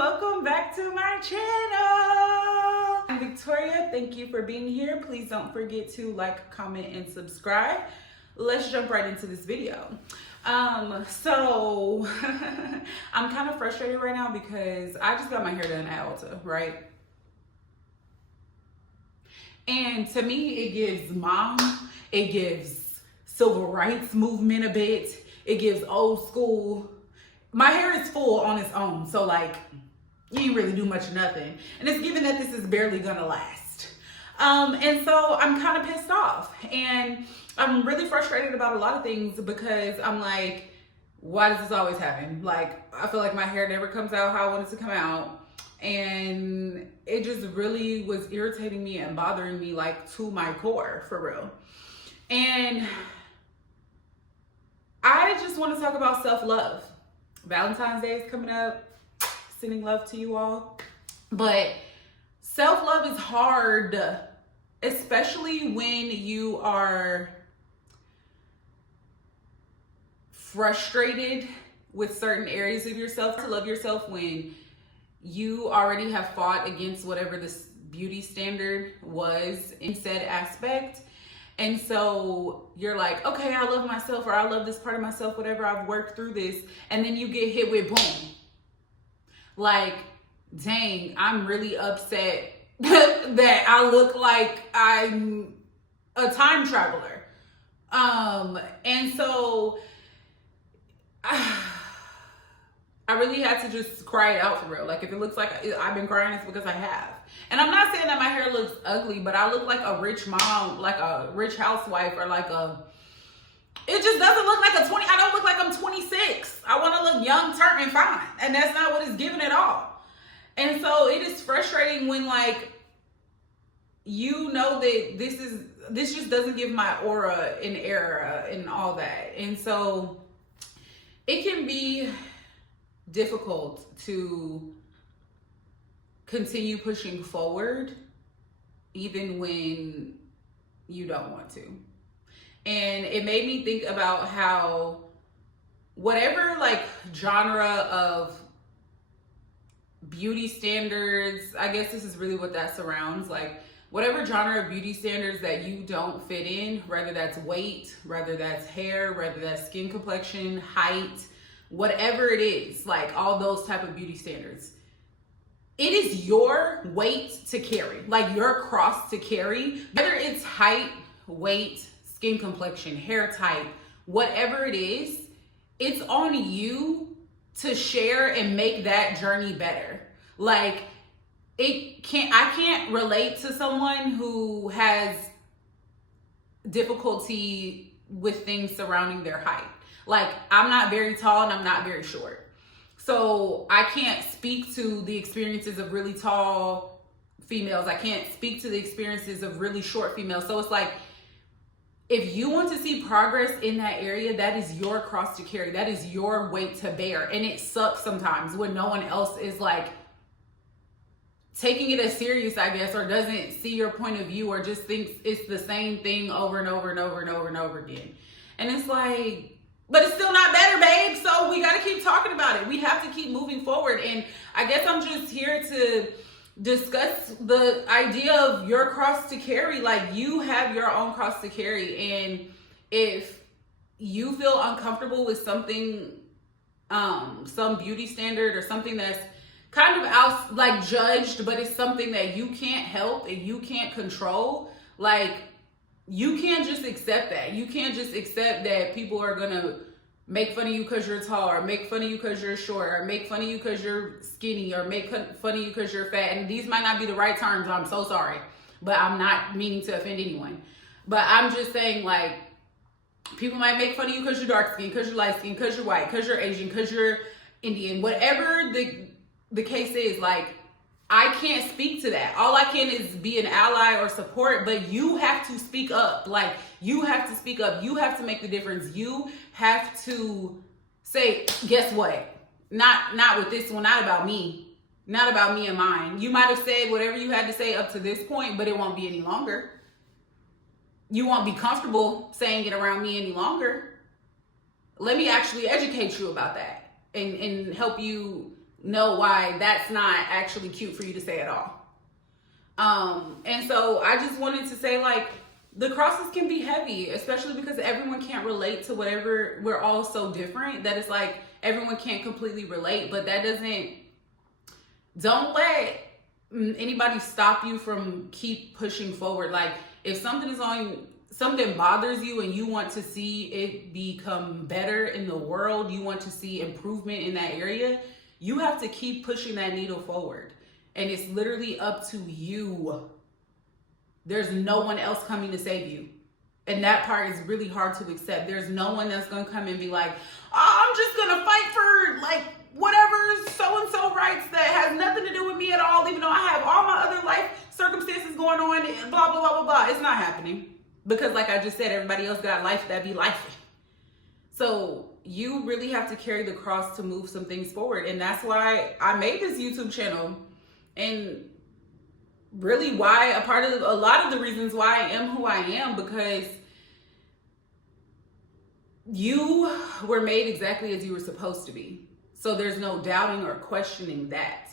welcome back to my channel. I'm Victoria. Thank you for being here. Please don't forget to like, comment, and subscribe. Let's jump right into this video. So I'm kind of frustrated right now because I just got my hair done at Ulta, right? And to me, it gives mom, it gives civil rights movement a bit, it gives old school. My hair is full on its own, so like, you ain't really do much of nothing. And it's given that this is barely gonna last. And so I'm kind of pissed off. And I'm really frustrated about a lot of things because I'm like, why does this always happen? Like, I feel like my hair never comes out how I want it to come out. And it just really was irritating me and bothering me like to my core, for real. And I just want to talk about self-love. Valentine's Day is coming up, sending love to you all. But self-love is hard, especially when you are frustrated with certain areas of yourself. To love yourself when you already have fought against whatever this beauty standard was in said aspect. And so you're like, okay, I love myself, or I love this part of myself, whatever, I've worked through this. And then you get hit with boom. Like, dang, I'm really upset that I look like I'm a time traveler. And so I really had to just cry it out for real. Like, if it looks like I've been crying, it's because I have. And I'm not saying that my hair looks ugly, but I look like a rich mom, like a rich housewife, or like it just doesn't look like I don't look like I'm 26. I want to look young, turnt, and fine. And that's not what it's given at all. And so it is frustrating when, like, you know that this just doesn't give my aura an era and all that. And so it can be difficult to continue pushing forward even when you don't want to. And it made me think about how whatever like genre of beauty standards, I guess this is really what that surrounds, like whatever genre of beauty standards that you don't fit in, whether that's weight, whether that's hair, whether that's skin complexion, height, whatever it is, like all those type of beauty standards, it is your weight to carry, like your cross to carry, whether it's height, weight, skin complexion, hair type, whatever it is, it's on you to share and make that journey better. Like, I can't relate to someone who has difficulty with things surrounding their height. Like, I'm not very tall and I'm not very short. So I can't speak to the experiences of really tall females. I can't speak to the experiences of really short females. So it's like, if you want to see progress in that area, that is your cross to carry. That is your weight to bear. And it sucks sometimes when no one else is like taking it as serious, I guess, or doesn't see your point of view, or just thinks it's the same thing over and over and over and over and over again. And it's like, but it's still not better, babe. So we got to keep talking about it. We have to keep moving forward. And I guess I'm just here to discuss the idea of your cross to carry. Like, you have your own cross to carry. And if you feel uncomfortable with something, some beauty standard or something that's kind of out, like judged, but it's something that you can't help and you can't control, like, you can't just accept that. You can't just accept that people are gonna make fun of you because you're tall, or make fun of you because you're short, or make fun of you because you're skinny, or make fun of you because you're fat. And these might not be the right terms. I'm so sorry, but I'm not meaning to offend anyone. But I'm just saying, like, people might make fun of you because you're dark skinned, because you're light skinned, because you're white, because you're Asian, because you're Indian, whatever the case is. Like, I can't speak to that. All I can is be an ally or support, but you have to speak up. Like, you have to speak up. You have to make the difference. You have to say, guess what? Not with this one, not about me. Not about me and mine. You might have said whatever you had to say up to this point, but it won't be any longer. You won't be comfortable saying it around me any longer. Let me actually educate you about that and help you know why that's not actually cute for you to say at all. And so I just wanted to say, like, the crosses can be heavy, especially because everyone can't relate to whatever. We're all so different that it's like everyone can't completely relate, but that don't let anybody stop you from keep pushing forward. Like, if something bothers you and you want to see it become better in the world, you want to see improvement in that area, you have to keep pushing that needle forward. And it's literally up to you. There's no one else coming to save you. And that part is really hard to accept. There's no one that's going to come and be like, oh, I'm just going to fight for like whatever so-and-so rights that has nothing to do with me at all, even though I have all my other life circumstances going on and blah, blah, blah, blah, blah. It's not happening. Because like I just said, everybody else got life that be life. So you really have to carry the cross to move some things forward. And that's why I made this YouTube channel. And really why a lot of the reasons why I am who I am, because you were made exactly as you were supposed to be. So there's no doubting or questioning that.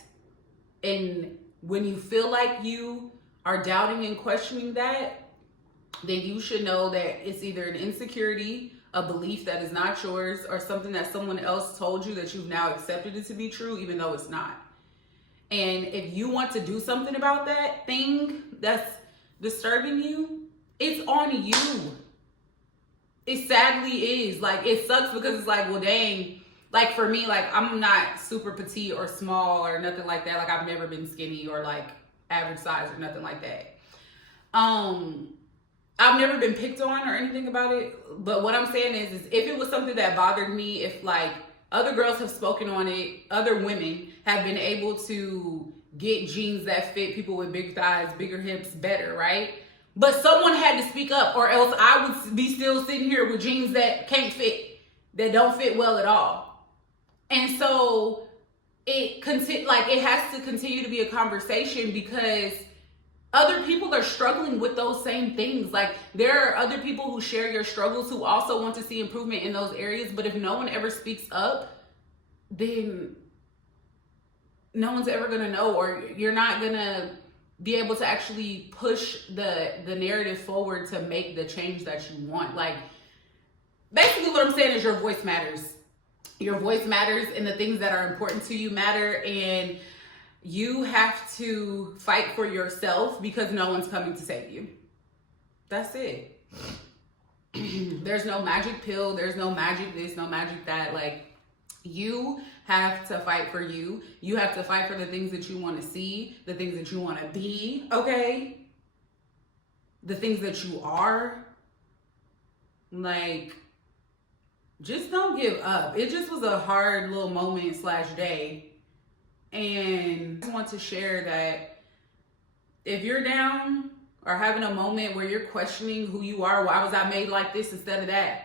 And when you feel like you are doubting and questioning that, then you should know that it's either an insecurity, a belief that is not yours, or something that someone else told you that you've now accepted it to be true, even though it's not. And if you want to do something about that thing that's disturbing you, it's on you. It sadly is. Like, it sucks because it's like, well, dang. Like, for me, like, I'm not super petite or small or nothing like that. Like, I've never been skinny or like average size or nothing like that. I've never been picked on or anything about it. But what I'm saying is if it was something that bothered me, if like other girls have spoken on it, other women have been able to get jeans that fit people with big thighs, bigger hips better, right? But someone had to speak up, or else I would be still sitting here with jeans that can't fit, that don't fit well at all. And so it has to continue to be a conversation, because other people are struggling with those same things. Like, there are other people who share your struggles who also want to see improvement in those areas. But if no one ever speaks up, then no one's ever going to know, or you're not going to be able to actually push the narrative forward to make the change that you want. Like, basically what I'm saying is your voice matters. Your voice matters, and the things that are important to you matter. And you have to fight for yourself, because no one's coming to save you. That's it. There's no magic pill. There's no magic this, no magic that. Like, you have to fight for you. You have to fight for the things that you want to see, the things that you want to be, okay? The things that you are. Like, just don't give up. It just was a hard little moment / day. And I just want to share that if you're down or having a moment where you're questioning who you are, why was I made like this instead of that?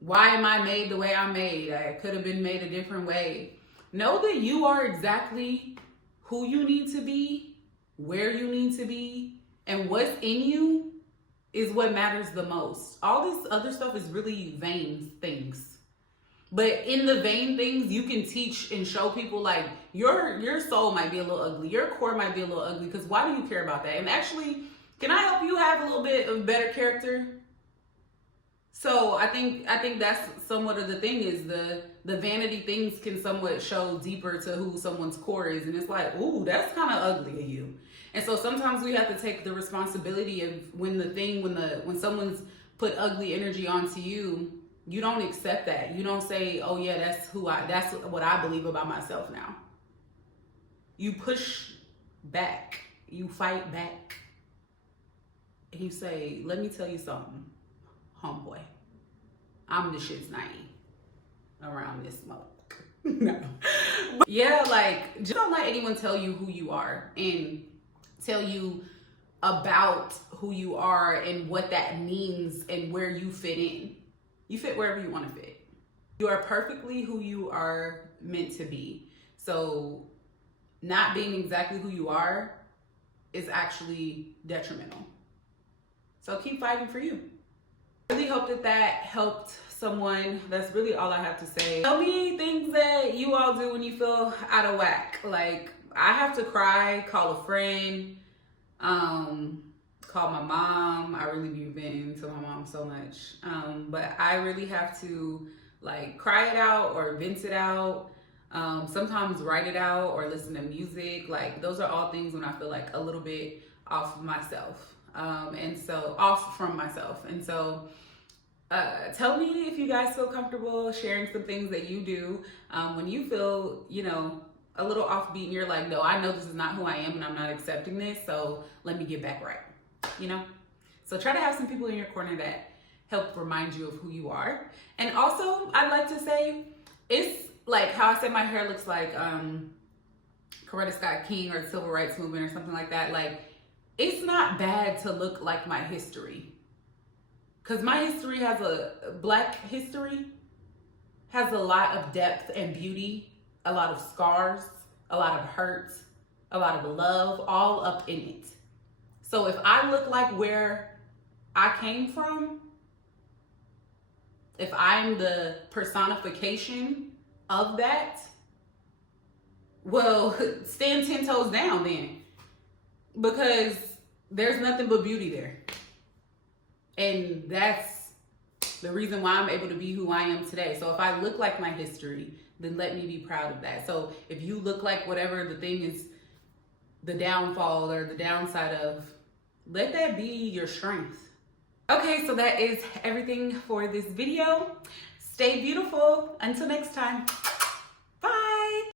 Why am I made the way I'm made? I could have been made a different way. Know that you are exactly who you need to be, where you need to be, and what's in you is what matters the most. All this other stuff is really vain things. But in the vain things, you can teach and show people, like, your soul might be a little ugly. Your core might be a little ugly, because why do you care about that? And actually, can I help you have a little bit of better character? So I think that's somewhat of the thing, is the vanity things can somewhat show deeper to who someone's core is. And it's like, ooh, that's kind of ugly of you. And so sometimes we have to take the responsibility of when someone's put ugly energy onto you, you don't accept that. You don't say, oh yeah, that's what I believe about myself now. You push back, you fight back. And you say, let me tell you something, homeboy. I'm the shit's naive around this smoke. No. But yeah, like, just don't let anyone tell you who you are and tell you about who you are and what that means and where you fit in. You fit wherever you want to fit. You are perfectly who you are meant to be. So not being exactly who you are is actually detrimental. So keep fighting for you. I really hope that helped someone. That's really all I have to say. Tell me things that you all do when you feel out of whack. Like, I have to cry, call a friend, call my mom. I really be venting to my mom so much. But I really have to like cry it out or vent it out. Sometimes write it out or listen to music. Like, those are all things when I feel like a little bit off of myself. And so off from myself. And so tell me if you guys feel comfortable sharing some things that you do when you feel, you know, a little offbeat and you're like, no, I know this is not who I am and I'm not accepting this, so let me get back right, you know? So try to have some people in your corner that help remind you of who you are. And also, I'd like to say, it's like how I said my hair looks like Coretta Scott King or the Civil Rights Movement or something like that. Like, it's not bad to look like my history. Because my history has Black history has a lot of depth and beauty, a lot of scars, a lot of hurt, a lot of love, all up in it. So if I look like where I came from, if I'm the personification of that, well, stand 10 toes down then. Because there's nothing but beauty there. And that's the reason why I'm able to be who I am today. So if I look like my history, then let me be proud of that. So if you look like whatever the thing is, the downfall or the downside of, let that be your strength. Okay, so that is everything for this video. Stay beautiful. Until next time.